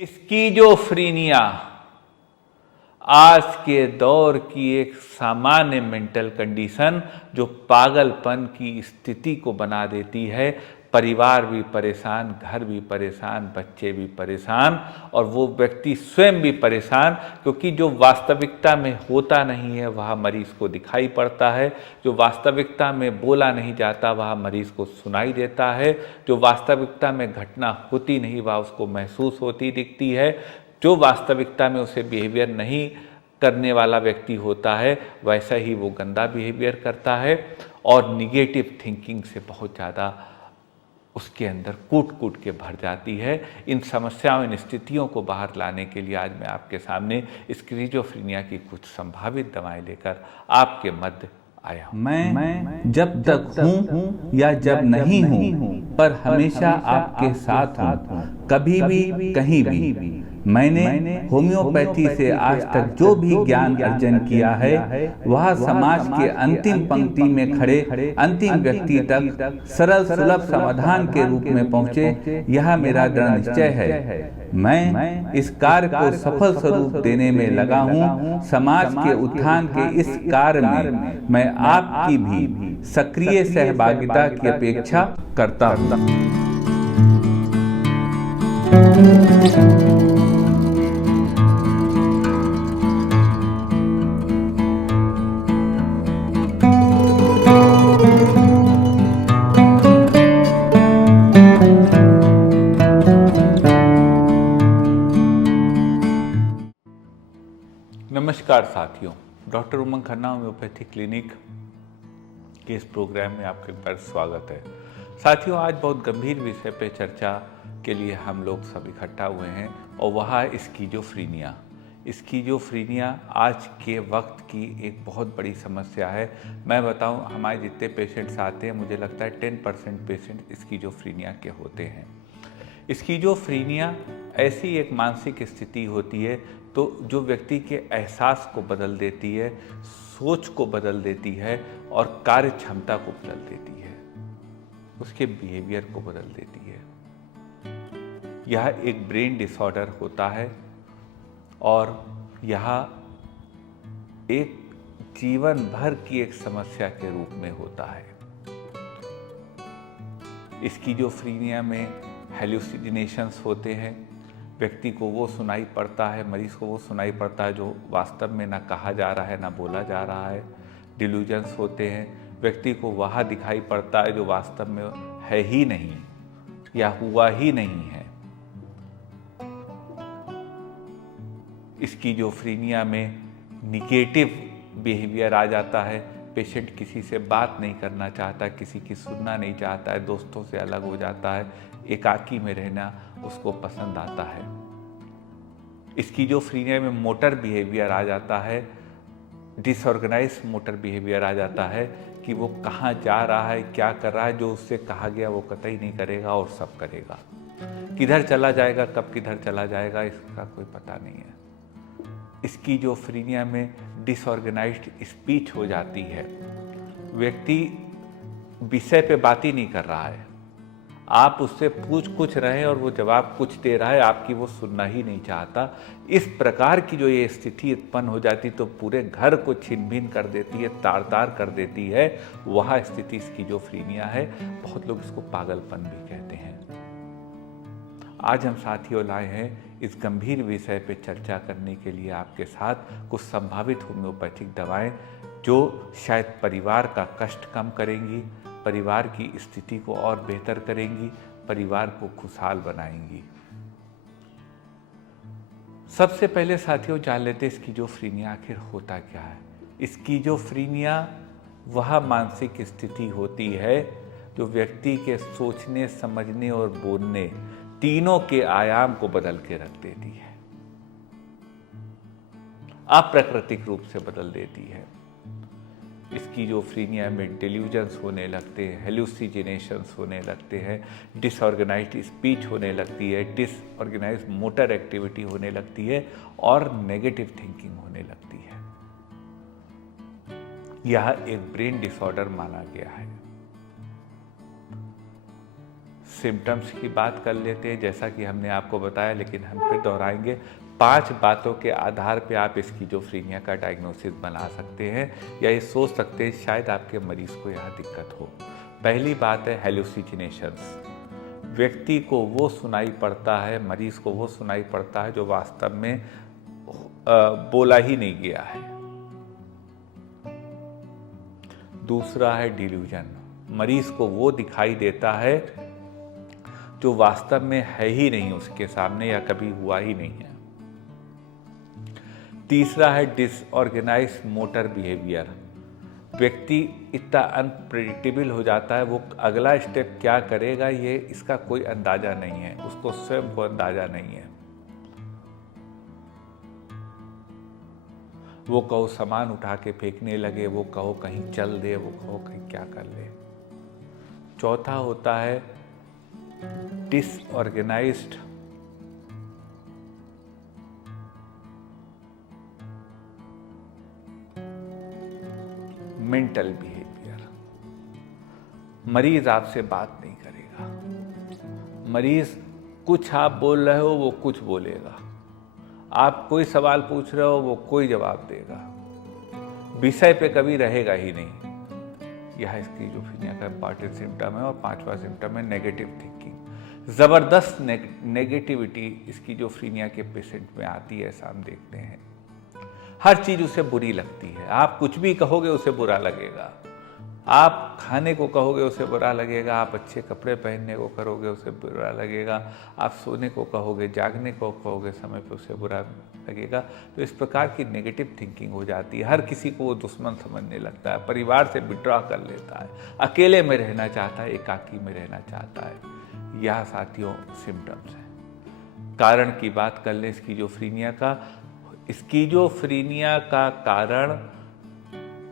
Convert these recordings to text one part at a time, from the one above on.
Schizophrenia आज के दौर की एक सामान्य मेंटल कंडीशन जो पागलपन की स्थिति को बना देती है। परिवार भी परेशान, घर भी परेशान, बच्चे भी परेशान और वो व्यक्ति स्वयं भी परेशान, क्योंकि जो वास्तविकता में होता नहीं है वह मरीज को दिखाई पड़ता है। जो वास्तविकता में बोला नहीं जाता वह मरीज को सुनाई देता है। जो वास्तविकता में घटना होती नहीं वह उसको महसूस होती दिखती है। जो वास्तविकता में उसे बिहेवियर नहीं करने वाला व्यक्ति होता है वैसा ही वो गंदा बिहेवियर करता है और निगेटिव थिंकिंग से बहुत ज़्यादा उसके अंदर कूट कूट के भर जाती है। इन समस्याओं, इन स्थितियों को बाहर लाने के लिए आज मैं आपके सामने स्किज़ोफ्रेनिया की कुछ संभावित दवाएं लेकर आपके मध्य आया हूँ। मैं जब तक हूँ या जब नहीं हूँ पर हमेशा आपके साथ हूँ, कभी भी कहीं भी। मैंने होम्योपैथी से आज तक जो भी ज्ञान अर्जन किया है वह समाज के अंतिम पंक्ति में खड़े अंतिम व्यक्ति तक सरल सुलभ समाधान के रूप में पहुँचे, यह मेरा दृढ़ निश्चय है। मैं इस कार्य को सफल स्वरूप देने में लगा हूँ। समाज के उत्थान के इस कार्य में मैं आपकी भी सक्रिय सहभागिता की अपेक्षा करता हूँ। नमस्कार साथियों, डॉक्टर उमंग खन्ना होम्योपैथी क्लिनिक के इस प्रोग्राम में आपका एक बार स्वागत है। साथियों, आज बहुत गंभीर विषय पे चर्चा के लिए हम लोग सब इकट्ठा हुए हैं और वह है स्किज़ोफ्रेनिया। स्किज़ोफ्रेनिया आज के वक्त की एक बहुत बड़ी समस्या है। मैं बताऊं, हमारे जितने पेशेंट्स आते हैं मुझे लगता है 10% पेशेंट स्किज़ोफ्रेनिया के होते हैं। स्किज़ोफ्रेनिया ऐसी एक मानसिक स्थिति होती है तो जो व्यक्ति के एहसास को बदल देती है, सोच को बदल देती है और कार्य क्षमता को बदल देती है, उसके बिहेवियर को बदल देती है। यह एक ब्रेन डिसऑर्डर होता है और यह एक जीवन भर की एक समस्या के रूप में होता है। स्किज़ोफ्रेनिया में हेलुसिनेशंस होते हैं। व्यक्ति को वो सुनाई पड़ता है, मरीज को वो सुनाई पड़ता है जो वास्तव में ना कहा जा रहा है ना बोला जा रहा है। डिल्यूजन्स होते हैं। व्यक्ति को वह दिखाई पड़ता है जो वास्तव में है ही नहीं या हुआ ही नहीं है। स्किज़ोफ्रेनिया में निगेटिव बिहेवियर आ जाता है। पेशेंट किसी से बात नहीं करना चाहता, किसी की सुनना नहीं चाहता है, दोस्तों से अलग हो जाता है, एकाकी में रहना उसको पसंद आता है। स्किज़ोफ्रेनिया में मोटर बिहेवियर आ जाता है, डिसऑर्गेनाइज मोटर बिहेवियर आ जाता है कि वो कहाँ जा रहा है, क्या कर रहा है, जो उससे कहा गया वो कतई नहीं करेगा और सब करेगा। किधर चला जाएगा, कब किधर चला जाएगा, इसका कोई पता नहीं है। स्किज़ोफ्रेनिया में डिसऑर्गेनाइज्ड स्पीच हो जाती है। व्यक्ति विषय पे बात ही नहीं कर रहा है, आप उससे पूछ कुछ रहे हैं और वो जवाब कुछ दे रहा है, आपकी वो सुनना ही नहीं चाहता। इस प्रकार की जो ये स्थिति उत्पन्न हो जाती तो पूरे घर को छिन भिन कर देती है, तार तार कर देती है। वह स्थिति स्किज़ोफ्रेनिया है। बहुत लोग इसको पागलपन भी कहते हैं। आज हम साथियों लाए हैं इस गंभीर विषय पे चर्चा करने के लिए आपके साथ कुछ संभावित होम्योपैथिक दवाएं जो शायद परिवार का कष्ट कम करेंगी, परिवार की स्थिति को और बेहतर करेंगी, परिवार को खुशहाल बनाएंगी। सबसे पहले साथियों जान लेते हैं स्किज़ोफ्रेनिया आखिर होता क्या है। स्किज़ोफ्रेनिया वह मानसिक स्थिति होती है जो व्यक्ति के सोचने, समझने और बोलने तीनों के आयाम को बदल के रख देती है, अप्राकृतिक रूप से बदल देती है। स्किज़ोफ्रेनिया में डिल्यूजन्स होने लगते हैं, हेलुसिनेशंस होने लगते हैं, डिसऑर्गेनाइज्ड स्पीच होने लगती है, डिसऑर्गेनाइज्ड मोटर एक्टिविटी होने लगती है और नेगेटिव थिंकिंग होने लगती है। यह एक ब्रेन डिसऑर्डर माना गया है। सिम्टम्स की बात कर लेते हैं। जैसा कि हमने आपको बताया, लेकिन हम फिर दोहराएंगे। 5 बातों के आधार पे आप स्किज़ोफ्रेनिया का डायग्नोसिस बना सकते हैं या ये सोच सकते हैं शायद आपके मरीज को यहाँ दिक्कत हो। पहली बात है हेलुसिनेशंस। व्यक्ति को वो सुनाई पड़ता है, मरीज को वो सुनाई पड़ता है जो वास्तव में बोला ही नहीं गया है। दूसरा है डिल्यूजन। मरीज को वो दिखाई देता है जो वास्तव में है ही नहीं उसके सामने या कभी हुआ ही नहीं है। तीसरा है डिसऑर्गेनाइज्ड मोटर बिहेवियर। व्यक्ति इतना अनप्रेडिक्टेबल हो जाता है, वो अगला स्टेप क्या करेगा ये इसका कोई अंदाजा नहीं है, उसको स्वयं को अंदाजा नहीं है। वो कहो सामान उठा के फेंकने लगे, वो कहो कहीं चल दे, वो कहो कहीं क्या कर ले। चौथा होता है डिसऑर्गेनाइज्ड मेंटल बिहेवियर। मरीज आपसे बात नहीं करेगा। मरीज कुछ आप बोल रहे हो वो कुछ बोलेगा, आप कोई सवाल पूछ रहे हो वो कोई जवाब देगा, विषय पे कभी रहेगा ही नहीं। यह स्किज़ोफ्रेनिया का इंपॉर्टेंट सिम्टम है। और 5वां सिम्टम है नेगेटिव थिंकिंग। जबरदस्त नेगेटिविटी स्किज़ोफ्रेनिया के पेशेंट में आती है, ऐसा हम देखते हैं। हर चीज उसे बुरी लगती है। आप कुछ भी कहोगे उसे बुरा लगेगा, आप खाने को कहोगे उसे बुरा लगेगा, आप अच्छे कपड़े पहनने को करोगे उसे बुरा लगेगा, आप सोने को कहोगे, जागने को कहोगे समय पे उसे बुरा लगेगा। तो इस प्रकार की नेगेटिव थिंकिंग हो जाती है। हर किसी को वो दुश्मन समझने लगता है, परिवार से विड्रॉ कर लेता है, अकेले में रहना चाहता है, एकाकी में रहना चाहता है। यह साथियों सिम्टम्स हैं। कारण की बात कर लें स्किज़ोफ्रेनिया का। स्किज़ोफ्रेनिया का कारण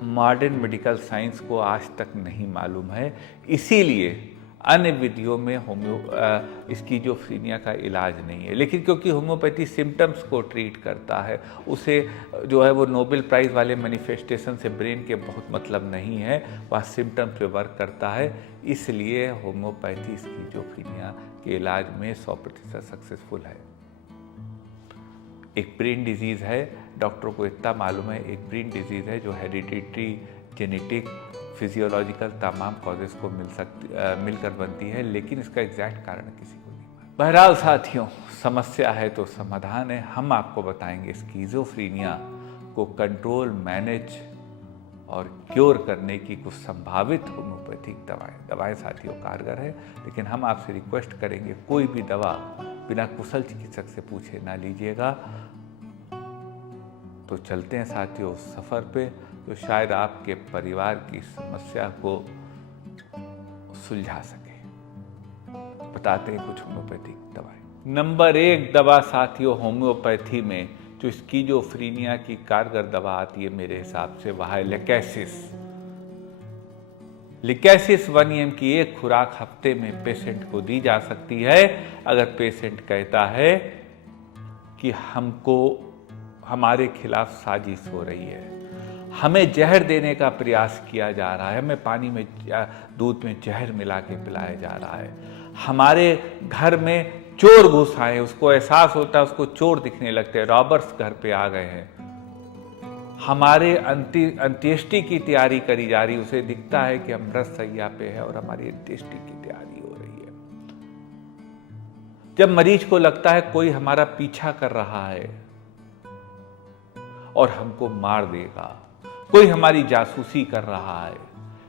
मॉडर्न मेडिकल साइंस को आज तक नहीं मालूम है, इसीलिए अन्य विधियों में स्किज़ोफ्रेनिया का इलाज नहीं है। लेकिन क्योंकि होम्योपैथी सिम्टम्स को ट्रीट करता है, उसे जो है वो नोबेल प्राइज़ वाले मैनिफेस्टेशन से ब्रेन के बहुत मतलब नहीं है, वह सिम्टम्स पे वर्क करता है। इसलिए होम्योपैथी स्किज़ोफ्रेनिया के इलाज में 100% सक्सेसफुल है। एक ब्रेन डिजीज़ है, डॉक्टरों को इतना मालूम है, एक ब्रेन डिजीज़ है जो हेरिडिटरी, जेनेटिक, फिजियोलॉजिकल तमाम कॉजेज़ को मिलकर बनती है, लेकिन इसका एग्जैक्ट कारण किसी को नहीं मालूम। बहरहाल साथियों, समस्या है तो समाधान है। हम आपको बताएंगे स्किज़ोफ्रेनिया को कंट्रोल, मैनेज और क्योर करने की कुछ संभावित होम्योपैथिक दवाएं साथियों कारगर है। लेकिन हम आपसे रिक्वेस्ट करेंगे कोई भी दवा बिना कुशल चिकित्सक से पूछे ना लीजिएगा। तो चलते हैं साथियों उस सफ़र पे तो शायद आपके परिवार की समस्या को सुलझा सके। बताते हैं कुछ होम्योपैथिक दवाएं। नंबर 1 दवा साथियों होम्योपैथी में जो स्किज़ोफ्रेनिया की कारगर दवा आती है मेरे हिसाब से, वह है लेकेसिस। लिकैसिस 1 mg की एक खुराक हफ्ते में पेशेंट को दी जा सकती है अगर पेशेंट कहता है कि हमको हमारे खिलाफ साजिश हो रही है, हमें जहर देने का प्रयास किया जा रहा है, हमें पानी में दूध में जहर मिला के पिलाया जा रहा है, हमारे घर में चोर घुस आए, उसको एहसास होता है, उसको चोर दिखने लगते हैं, रॉबर्स घर पे आ गए हैं, हमारे अंत्येष्टि की तैयारी करी जा रही, उसे दिखता है कि हम मृत शैया पे है और हमारी अंत्येष्टि की तैयारी हो रही है। जब मरीज को लगता है कोई हमारा पीछा कर रहा है और हमको मार देगा, कोई हमारी जासूसी कर रहा है,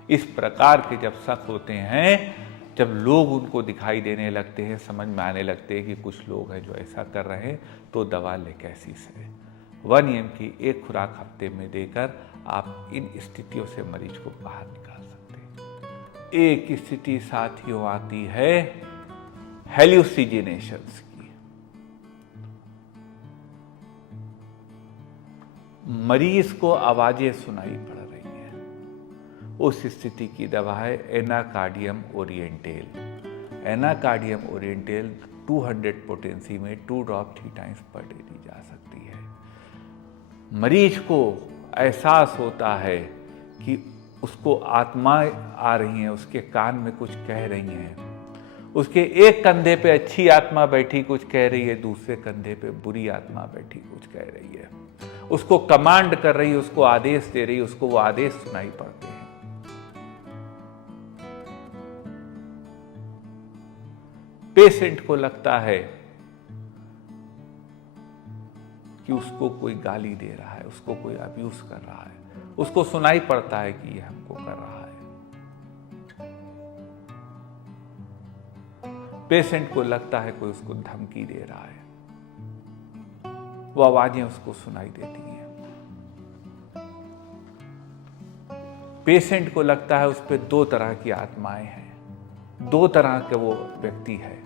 इस प्रकार के जब शक होते हैं, जब लोग उनको दिखाई देने लगते हैं, समझ में आने लगते हैं कि कुछ लोग हैं जो ऐसा कर रहे हैं, तो दवा लेकेसिस है। 1 mg की एक खुराक हफ्ते में देकर आप इन स्थितियों से मरीज को बाहर निकाल सकते हैं। एक स्थिति साथियों आती है हेल्यूसिनेशंस की। मरीज को आवाजें सुनाई पड़ रही हैं, उस स्थिति की दवा है Anacardium oriented. Anacardium oriented 200 potency में 2 ड्रॉप 3 टाइम्स पर डे दी जा सकती है। मरीज को एहसास होता है कि उसको आत्माएं आ रही हैं, उसके कान में कुछ कह रही हैं, उसके एक कंधे पे अच्छी आत्मा बैठी कुछ कह रही है, दूसरे कंधे पे बुरी आत्मा बैठी कुछ कह रही है, उसको कमांड कर रही है, उसको आदेश दे रही है, उसको वो आदेश सुनाई पड़ते हैं। पेशेंट को लगता है कि उसको कोई गाली दे रहा है, उसको कोई अब्यूज कर रहा है, उसको सुनाई पड़ता है कि ये हमको कर रहा है। पेशेंट को लगता है कोई उसको धमकी दे रहा है, वो आवाजें उसको सुनाई देती हैं। पेशेंट को लगता है उस पर दो तरह की आत्माएं हैं, दो तरह के वो व्यक्ति है,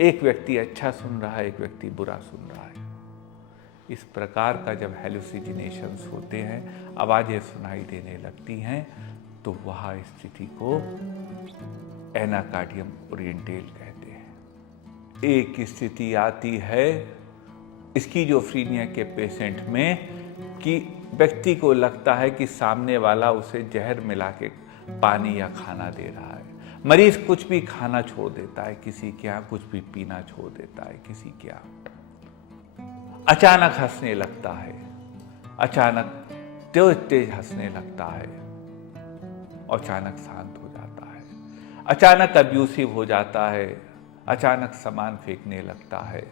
एक व्यक्ति अच्छा सुन रहा है, एक व्यक्ति बुरा सुन रहा है। इस प्रकार का जब हेलुसिनेशंस होते हैं, आवाजें सुनाई देने लगती हैं, तो वह स्थिति को एनाकार्डियम ओरिएंटल कहते हैं। एक स्थिति आती है स्किज़ोफ्रेनिया के पेशेंट में कि व्यक्ति को लगता है कि सामने वाला उसे जहर मिला के पानी या खाना दे रहा है। मरीज कुछ भी खाना छोड़ देता है, किसी के यहाँ कुछ भी पीना छोड़ देता है, किसी के यहाँ अचानक हंसने लगता है, अचानक तेज तेज हंसने लगता है और अचानक शांत हो जाता है, अचानक अब्यूसिव हो जाता है, अचानक सामान फेंकने लगता है।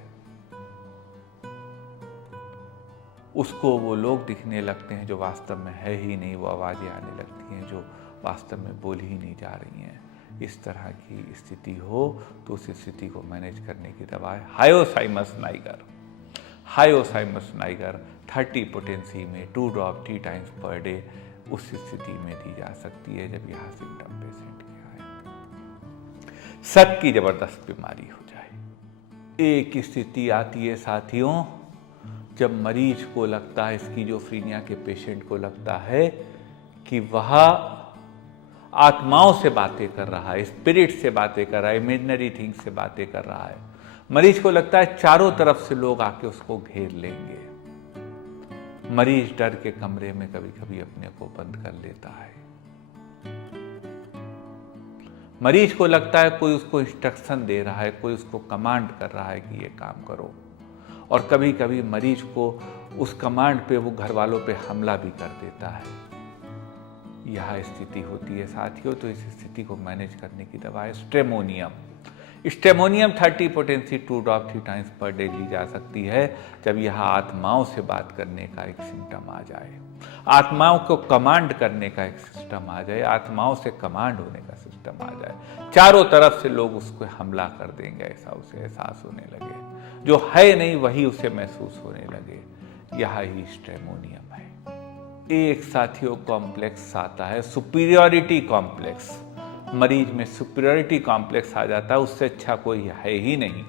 उसको वो लोग दिखने लगते हैं जो वास्तव में है ही नहीं, वो आवाजें आने लगती हैं जो वास्तव में बोल ही नहीं जा रही हैं। इस तरह की स्थिति हो तो उस स्थिति को मैनेज करने की दवा है hyoscyamus Niger. Hyoscyamus Niger 30 potency में 2 ड्रॉप 3 टाइम्स पर डे उस स्थिति में दी जा सकती है जब यह सिम्टम पेशेंट की आए, शक की जबरदस्त बीमारी हो जाए। एक स्थिति आती है साथियों जब मरीज को लगता है, स्किज़ोफ्रेनिया के पेशेंट को लगता है कि वह आत्माओं से बातें कर रहा है, स्पिरिट से बातें कर रहा है, इमेजिनरी थिंग्स से बातें कर रहा है। मरीज को लगता है चारों तरफ से लोग आके उसको घेर लेंगे। मरीज डर के कमरे में कभी कभी अपने को बंद कर लेता है। मरीज को लगता है कोई उसको इंस्ट्रक्शन दे रहा है, कोई उसको कमांड कर रहा है कि ये काम करो, और कभी कभी मरीज को उस कमांड पे वो घर वालों पे हमला भी कर देता है। यह स्थिति होती है साथियों, तो इस स्थिति को मैनेज करने की दवा है stramonium. Stramonium 30 potency 2 drop 3 times per day ली जा सकती है जब यह आत्माओं से बात करने का एक सिम्टम आ जाए, आत्माओं को कमांड करने का एक सिस्टम आ जाए, आत्माओं से कमांड होने का सिस्टम आ जाए, चारों तरफ से लोग उसको हमला कर देंगे, ऐसा उसे एहसास होने लगे, जो है नहीं वही उसे महसूस होने लगे। यह ही स्ट्रेमोनियम है। एक साथियों कॉम्प्लेक्स आता है सुपीरियरिटी कॉम्प्लेक्स। मरीज में सुपीरियरिटी कॉम्प्लेक्स आ जाता है, उससे अच्छा कोई है ही नहीं।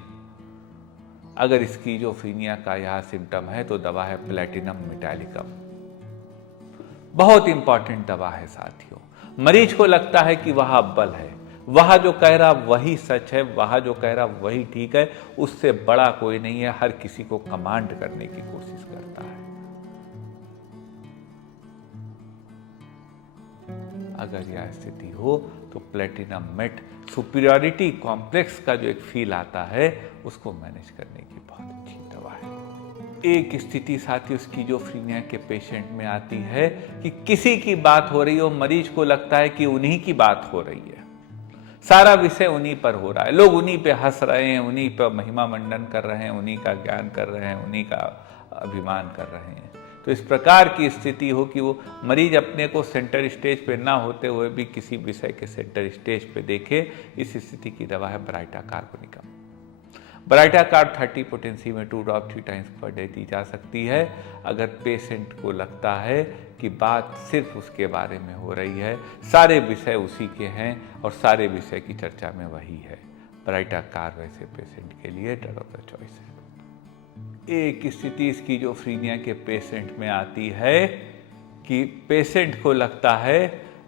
अगर स्किज़ोफ्रेनिया का यह सिम्टम है तो दवा है प्लैटिनम मेटालिकम। बहुत इंपॉर्टेंट दवा है साथियों। मरीज को लगता है कि वह अव्वल है, वह जो कह रहा वही सच है, वह जो कह रहा वही ठीक है, उससे बड़ा कोई नहीं है, हर किसी को कमांड करने की कोशिश करता है। अगर यह स्थिति हो तो प्लैटिनम मेट सुपीरियरिटी कॉम्प्लेक्स का जो एक फील आता है उसको मैनेज करने की बहुत अच्छी दवा है। एक स्थिति साथियों स्किज़ोफ्रेनिया के पेशेंट में आती है कि किसी की बात हो रही हो, मरीज को लगता है कि उन्हीं की बात हो रही है, सारा विषय उन्हीं पर हो रहा है, लोग उन्हीं पे हंस रहे हैं, उन्हीं पर महिमा मंडन कर रहे हैं, उन्हीं का ज्ञान कर रहे हैं, उन्हीं का अभिमान कर रहे हैं। तो इस प्रकार की स्थिति हो कि वो मरीज अपने को सेंटर स्टेज पे ना होते हुए भी किसी विषय के सेंटर स्टेज पे देखे, इस स्थिति की दवा है baryta carbonicum. Baryta carb 30 potency में 2 ड्रॉप 3 टाइम्स पर डे दी जा सकती है अगर पेशेंट को लगता है कि बात सिर्फ उसके बारे में हो रही है, सारे विषय उसी के हैं और सारे विषय की चर्चा में वही है। ब्राइटा कार्ब ऐसे पेशेंट के लिए ड्रग ऑफ द चॉइस है। एक स्थिति स्किज़ोफ्रेनिया के पेशेंट में आती है कि पेशेंट को लगता है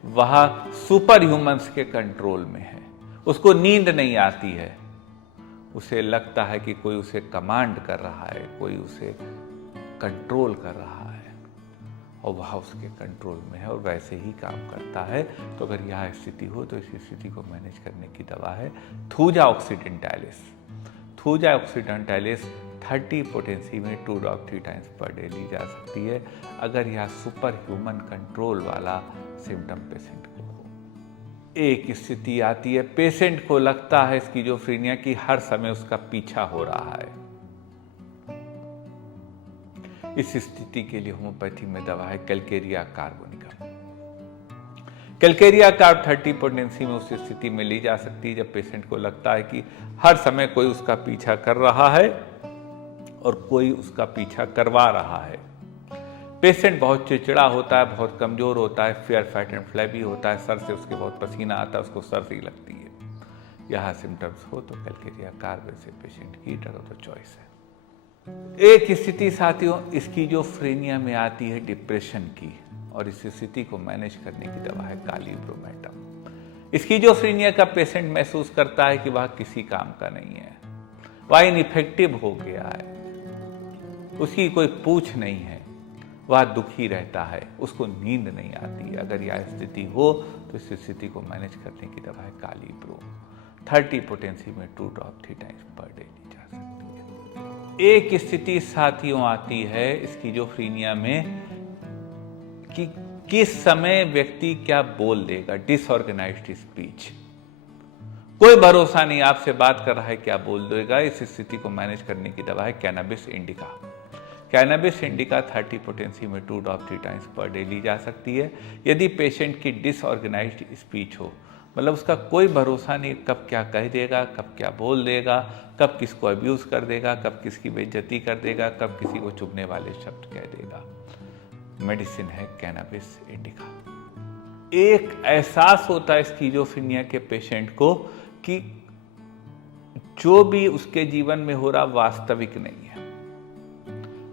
वह सुपर ह्यूमंस के कंट्रोल में है, उसको नींद नहीं आती है, उसे लगता है कि कोई उसे कमांड कर रहा है, कोई उसे कंट्रोल कर रहा है, और वह उसके कंट्रोल में है और वैसे ही काम करता है। तो अगर यह स्थिति हो तो इस स्थिति को मैनेज करने की दवा है थूजा ऑक्सीडेंटालिस। थूजा ऑक्सीडेंटालिस 30 पोटेंसी में 2 ड्रॉप 3 टाइम्स पर डे ली जा सकती है अगर यह सुपर ह्यूमन कंट्रोल वाला सिम्टम पेशेंट को हो। एक स्थिति आती है, पेशेंट को लगता है स्किज़ोफ्रेनिया की हर समय उसका पीछा हो रहा है। इस स्थिति के लिए होम्योपैथी में दवा है Calcarea carbonicum. Calcarea carb 30 potency में उस स्थिति में ली जा सकती है जब पेशेंट को लगता है कि हर समय कोई उसका पीछा कर रहा है और कोई उसका पीछा करवा रहा है। पेशेंट बहुत चिड़चिड़ा होता है, बहुत कमजोर होता है, फेयर फैट एंड फ्लैबी होता है, सर से उसके बहुत पसीना आता है, उसको सर्दी लगती है। यह सिम्टम्स हो तो कैलकेरिया कार्ब से पेशेंट की ड्रग ऑफ चॉइस है। एक स्थिति साथियों स्किज़ोफ्रेनिया में आती है डिप्रेशन की, और इस स्थिति को मैनेज करने की दवा है कालीब्रोमेटम। स्किज़ोफ्रेनिया का पेशेंट महसूस करता है कि वह किसी काम का नहीं है, वह इनइफेक्टिव हो गया है, उसकी कोई पूछ नहीं है, वह दुखी रहता है, उसको नींद नहीं आती। अगर यह स्थिति हो तो इस स्थिति को मैनेज करने की दवा है कालीब्रो। 30 पोटेंसी में 2 ड्रॉप 3 टाइम्स पर डे ली जा सकती है। एक स्थिति साथियों आती है स्किज़ोफ्रेनिया में कि किस समय व्यक्ति क्या बोल देगा, डिसऑर्गेनाइज्ड स्पीच। कोई भरोसा नहीं, आपसे बात कर रहा है क्या बोल देगा। इस स्थिति को मैनेज करने की दवा है cannabis indica. Cannabis indica 30 potency में 2 ड्रॉप 3 टाइम्स पर डे ली जा सकती है। यदि पेशेंट की डिसऑर्गेनाइज्ड स्पीच हो, मतलब उसका कोई भरोसा नहीं, कब क्या कह देगा, कब क्या बोल देगा, कब किसको अब्यूज कर देगा, कब किसकी बेइज्जती कर देगा, कब किसी को चुभने वाले शब्द कह देगा, मेडिसिन है कैनबिस इंडिका। एक एहसास होता है स्किज़ोफ्रेनिया के पेशेंट को कि जो भी उसके जीवन में हो रहा वास्तविक नहीं है,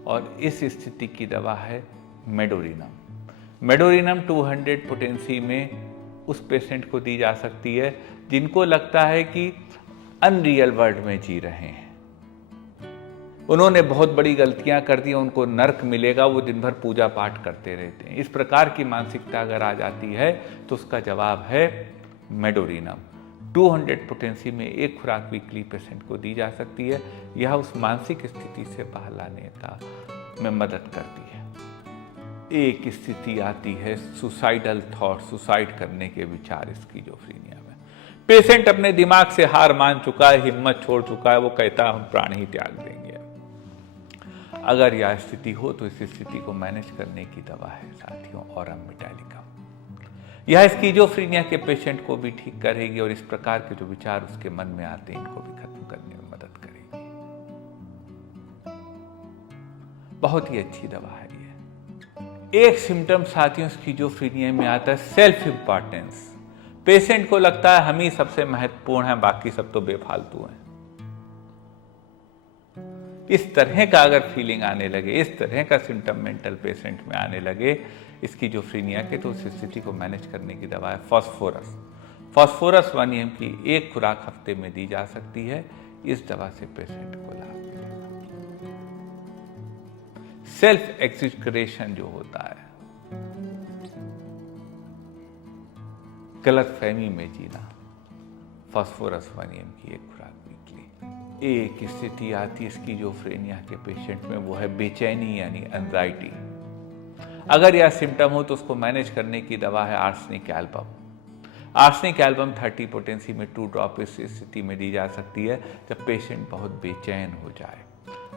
और इस स्थिति की दवा है मेडोरिनम। मेडोरिनम 200 पोटेंसी में उस पेशेंट को दी जा सकती है जिनको लगता है कि अनरियल वर्ल्ड में जी रहे हैं, उन्होंने बहुत बड़ी गलतियां कर दी, उनको नर्क मिलेगा, वो दिन भर पूजा पाठ करते रहते हैं। इस प्रकार की मानसिकता अगर आ जाती है तो उसका जवाब है मेडोरिनम। 200 पोटेंसी में एक खुराक वीकली पेशेंट को दी जा सकती है। यह उस मानसिक स्थिति से बाहर लाने का में मदद करती है। एक स्थिति आती है सुसाइडल थॉट, सुसाइड करने के विचार स्किज़ोफ्रेनिया में। पेशेंट अपने दिमाग से हार मान चुका है, हिम्मत छोड़ चुका है, वो कहता है हम प्राण ही त्याग देंगे। अगर यह स्थिति हो तो इस स्थिति को मैनेज करने की दवा है साथियों ऑरम मेटालिकम। यह स्किज़ोफ्रेनिया के पेशेंट को भी ठीक करेगी और इस प्रकार के जो विचार उसके मन में आते हैं इनको भी खत्म करने में मदद करेगी। बहुत ही अच्छी दवा है ये। एक सिम्टम साथियों स्किज़ोफ्रेनिया में आता है सेल्फ इंपॉर्टेंस। पेशेंट को लगता है हम ही सबसे महत्वपूर्ण हैं, बाकी सब तो बेफालतू हैं। इस तरह का अगर फीलिंग आने लगे, इस तरह का सिम्टम मेंटल पेशेंट में आने लगे स्किज़ोफ्रेनिया के, तो उस स्थिति को मैनेज करने की दवा है फास्फोरस। फास्फोरस 1 mg की एक खुराक हफ्ते में दी जा सकती है। इस दवा से पेशेंट को लाभ मिलेगा। सेल्फ एक्सक्रेशन जो होता है, गलत फहमी में जीना, फास्फोरस 1 mg की एक खुराक वीकली। एक स्थिति आती है स्किज़ोफ्रेनिया के पेशेंट में, वो है बेचैनी यानी एंजाइटी। अगर यह सिम्टम हो तो उसको मैनेज करने की दवा है arsenic album. Arsenic album 30 potency में 2 ड्रॉप इस स्थिति में दी जा सकती है जब पेशेंट बहुत बेचैन हो जाए,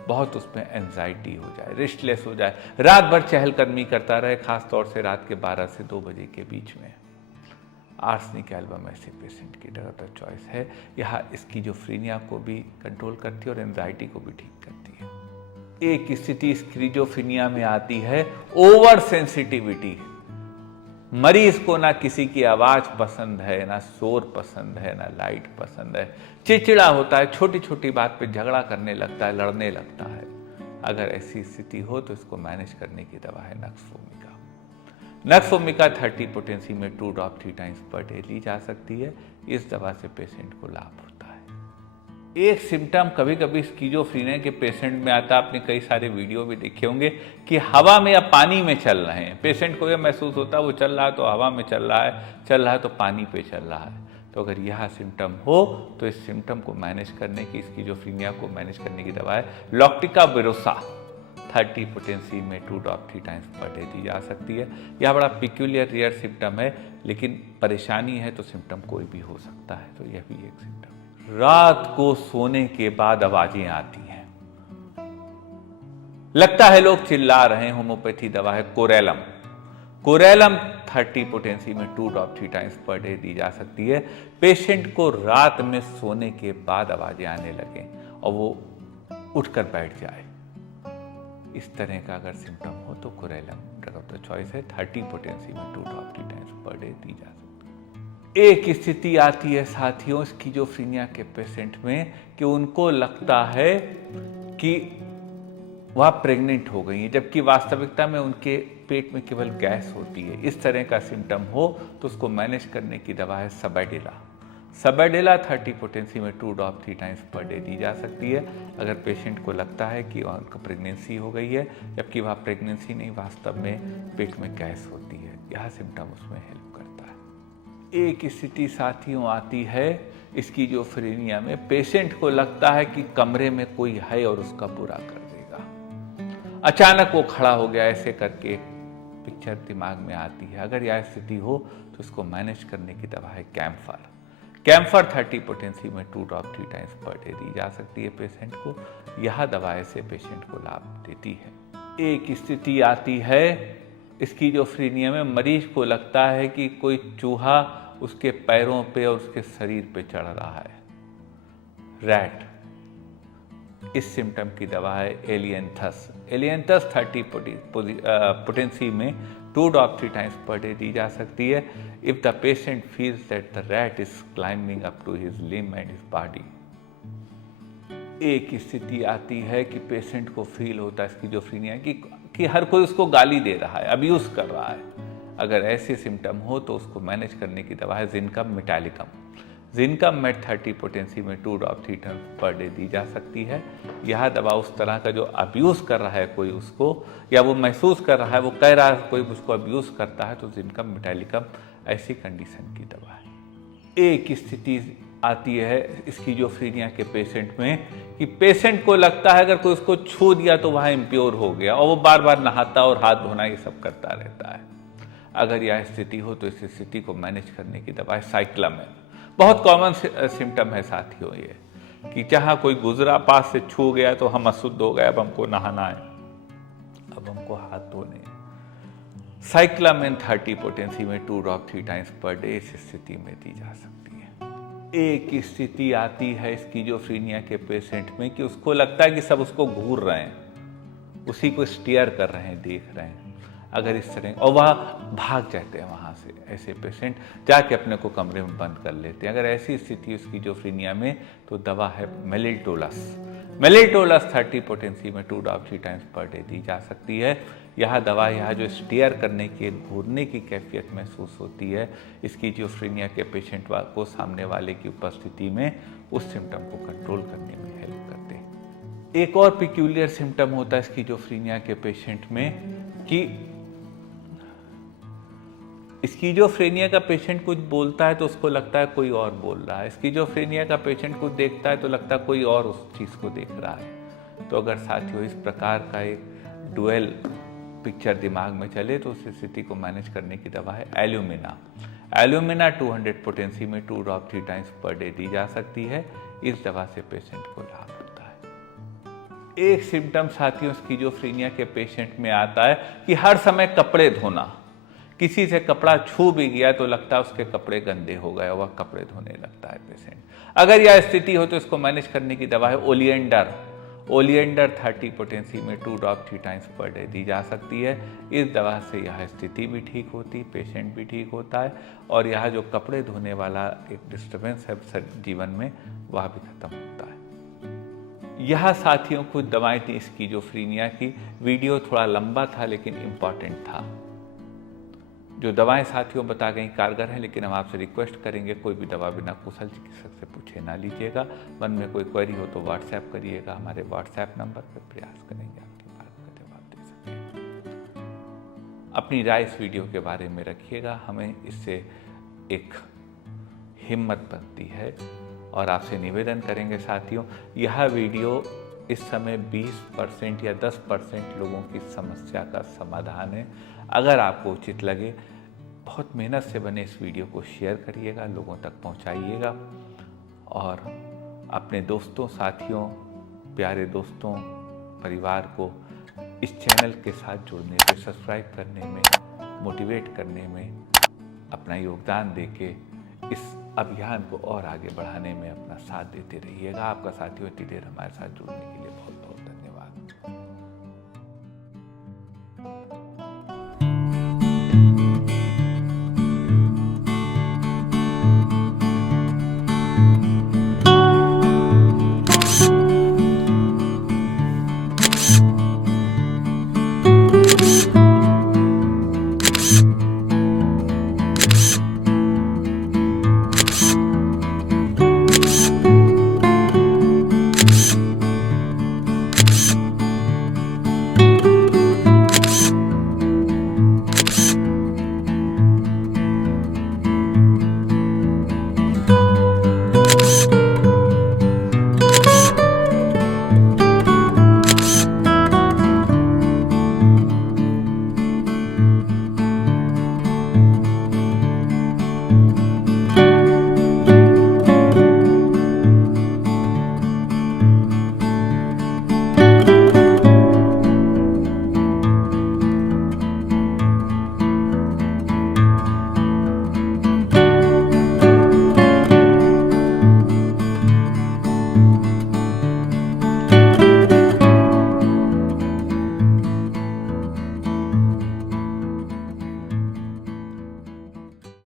बहुत उसमें एंजाइटी हो जाए, रेस्टलेस हो जाए, रात भर चहलकदमी करता रहे, खासतौर से रात के 12 से 2 बजे के बीच में। आर्सेनिक एल्बम ऐसे पेशेंट की ड्रग ऑफ चॉइस है। यह स्किज़ोफ्रेनिया को भी कंट्रोल करती है और एंजाइटी को भी ठीक करती है। एक स्थिति स्किज़ोफ्रेनिया में आती है ओवर सेंसिटिविटी। मरीज को ना किसी की आवाज पसंद है, ना शोर पसंद है, ना लाइट पसंद है, चिड़चिड़ा होता है, छोटी छोटी बात पे झगड़ा करने लगता है, लड़ने लगता है। अगर ऐसी स्थिति हो तो इसको मैनेज करने की दवा है नक्सफोमिका। नक्सफोमिका 30 पोटेंसी में 2 ड्रॉप 3 टाइम्स पर डे ली जा सकती है। इस दवा से पेशेंट को लाभ होता है। एक सिम्टम कभी कभी स्किज़ोफ्रेनिया के पेशेंट में आता है, आपने कई सारे वीडियो भी देखे होंगे कि हवा में या पानी में चल रहे हैं। पेशेंट को यह महसूस होता है वो चल रहा है तो हवा में चल रहा है तो पानी पे चल रहा है। तो अगर यह सिम्टम हो तो इस सिम्टम को मैनेज करने की, स्किज़ोफ्रेनिया को मैनेज करने की दवा है लॉक्टिकाविरोसा 30 पोटेंसी में 2 ड्रॉप 3 टाइम्स पर डे दी जा सकती है। यह बड़ा पिक्यूलियर रेयर सिम्टम है, लेकिन परेशानी है तो सिम्टम कोई भी हो सकता है, तो यह भी एक सिम्टम है। रात को सोने के बाद आवाजें आती हैं, लगता है लोग चिल्ला रहे हैं। होम्योपैथी दवा है कोरेलम। कोरेलम 30 पोटेंसी में 2 ड्रॉप 3 टाइम्स पर डे दी जा सकती है। पेशेंट को रात में सोने के बाद आवाजें आने लगे और वो उठकर बैठ जाए, इस तरह का अगर सिम्टम हो तो कोरेलम ड्रग ऑफ द चॉइस है। 30 पोटेंसी में 2 ड्रॉप 3 टाइम्स पर डे दी जा सकती है। एक स्थिति आती है साथियों स्किज़ोफ्रेनिया के पेशेंट में कि उनको लगता है कि वह प्रेग्नेंट हो गई है, जबकि वास्तविकता में उनके पेट में केवल गैस होती है। इस तरह का सिम्टम हो तो उसको मैनेज करने की दवा है सबैडेला। सबैडेला 30 पोटेंसी में 2 ड्रॉप 3 टाइम्स पर डे दी जा सकती है अगर पेशेंट को लगता है कि उनको प्रेगनेंसी हो गई है, जबकि वह प्रेगनेंसी नहीं, वास्तव में पेट में गैस होती है। यह सिम्टम उसमें हेल्प करता है। एक स्थिति साथियों आती है स्किज़ोफ्रेनिया में, पेशेंट को लगता है कि कमरे में कोई है और उसका बुरा कर देगा। अचानक वो खड़ा हो गया, ऐसे करके एक पिक्चर दिमाग में आती है। अगर यह स्थिति हो तो इसको मैनेज करने की दवा है कैम्फर। कैम्फर 30 पोटेंसी में 2 ड्रॉप 3 टाइम्स पर डे दी जा सकती है पेशेंट को। यह दवा ऐसे पेशेंट को लाभ देती है। एक स्थिति आती है स्किज़ोफ्रेनिया में, मरीज को लगता है कि कोई चूहा उसके पैरों पे और उसके शरीर पे चढ़ रहा है, रैट। इस सिम्टम की दवा है एलियंथस। एलियंथस 30 पोटेंसी में 2 ड्रॉप 3 टाइम्स पर डे दी जा सकती है if the patient feels that the rat is climbing up to his limb and his body। एक स्थिति आती है कि पेशेंट को फील होता है स्किज़ोफ्रेनिया कि हर कोई उसको गाली दे रहा है, अब्यूज कर रहा है। अगर ऐसे सिम्टम हो तो उसको मैनेज करने की दवा है जिनकम मेटालिकम। जिनकम मेट 30 पोटेंसी में 2 ड्रॉप 3 टाइम्स पर डे दी जा सकती है। यह दवा उस तरह का जो अब्यूज कर रहा है कोई उसको, या वो महसूस कर रहा है, वो कह रहा है कोई उसको अब्यूज करता है, तो जिनकम मेटालिकम ऐसी कंडीशन की दवा है। एक स्थिति आती है स्किज़ोफ्रेनिया के पेशेंट में कि पेशेंट को लगता है अगर कोई उसको छू दिया तो वह इम्प्योर हो गया और वो बार बार नहाता और हाथ धोना ये सब करता रहता है। अगर यह स्थिति हो तो इस स्थिति को मैनेज करने की दवा है साइक्लामेन। बहुत कॉमन सिम्टम है साथियों ये कि जहाँ कोई गुजरा पास से छू गया तो हम अशुद्ध हो गए, अब हमको नहाना है, अब हमको हाथ धोने। साइक्लामेन 30 पोटेंसी में 2 ड्रॉप 3 टाइम्स पर डे इस स्थिति में दी जा सकती है। एक स्थिति आती है स्किज़ोफ्रेनिया के पेशेंट में कि उसको लगता है कि सब उसको घूर रहे हैं, उसी को स्टेयर कर रहे हैं, देख रहे हैं। अगर इस तरह, और वह भाग जाते हैं वहाँ से, ऐसे पेशेंट जाके अपने को कमरे में बंद कर लेते हैं। अगर ऐसी स्थिति स्किज़ोफ्रेनिया में तो दवा है मेलिटोलस। मेलिटोलस 30 पोटेंसी में 2 ड्रॉप 3 टाइम्स पर डे दी जा सकती है। यह दवा, यह जो स्टेयर करने की, घूरने की कैफियत महसूस होती है स्किज़ोफ्रेनिया के पेशेंट को सामने वाले की उपस्थिति में, उस सिम्टम को कंट्रोल करने में हेल्प करते हैं। एक और पिक्यूलियर सिम्टम होता है स्किज़ोफ्रेनिया के पेशेंट में कि स्किज़ोफ्रेनिया का पेशेंट कुछ बोलता है तो उसको लगता है कोई और बोल रहा है। स्किज़ोफ्रेनिया का पेशेंट कुछ देखता है तो लगता है कोई और उस चीज़ को देख रहा है। तो अगर साथियों इस प्रकार का एक डुअल पिक्चर दिमाग में चले तो उस स्थिति को मैनेज करने की दवा है एल्यूमिना। एल्यूमिना 200 पोटेंसी में 2 ड्रॉप 3 टाइम्स पर डे दी जा सकती है। इस दवा से पेशेंट को लाभ होता है। एक सिम्टम साथियों स्किज़ोफ्रेनिया के पेशेंट में आता है कि हर समय कपड़े धोना। किसी से कपड़ा छू भी गया तो लगता है उसके कपड़े गंदे हो गए, वह कपड़े धोने लगता है पेशेंट। अगर यह स्थिति हो तो इसको मैनेज करने की दवा है ओलिएंडर। ओलिएंडर 30 पोटेंसी में 2 ड्रॉप 3 टाइम्स पर डे दी जा सकती है। इस दवा से यह स्थिति भी ठीक होती, पेशेंट भी ठीक होता है, और यह जो कपड़े धोने वाला एक डिस्टर्बेंस है जीवन में, वह भी खत्म होता है। यह साथियों कुछ दवाएं थी स्किज़ोफ्रेनिया की। वीडियो थोड़ा लंबा था लेकिन इम्पॉर्टेंट था। जो दवाएं साथियों बता गई कारगर हैं, लेकिन हम आपसे रिक्वेस्ट करेंगे कोई भी दवा बिना कुशल चिकित्सक से पूछे ना लीजिएगा। मन में कोई क्वेरी हो तो व्हाट्सएप करिएगा, हमारे व्हाट्सएप नंबर पर प्रयास करेंगे आपकी बात का जवाब दे सकें। अपनी राय इस वीडियो के बारे में रखिएगा, हमें इससे एक हिम्मत बनती है। और आपसे निवेदन करेंगे साथियों, यह वीडियो इस समय 20% या 10% लोगों की समस्या का समाधान है। अगर आपको उचित लगे, बहुत मेहनत से बने इस वीडियो को शेयर करिएगा, लोगों तक पहुंचाइएगा और अपने दोस्तों, साथियों, प्यारे दोस्तों, परिवार को इस चैनल के साथ जुड़ने में, सब्सक्राइब करने में, मोटिवेट करने में अपना योगदान देके इस अभियान को और आगे बढ़ाने में अपना साथ देते रहिएगा। आपका साथियों इतनी देर हमारे साथ जुड़ने के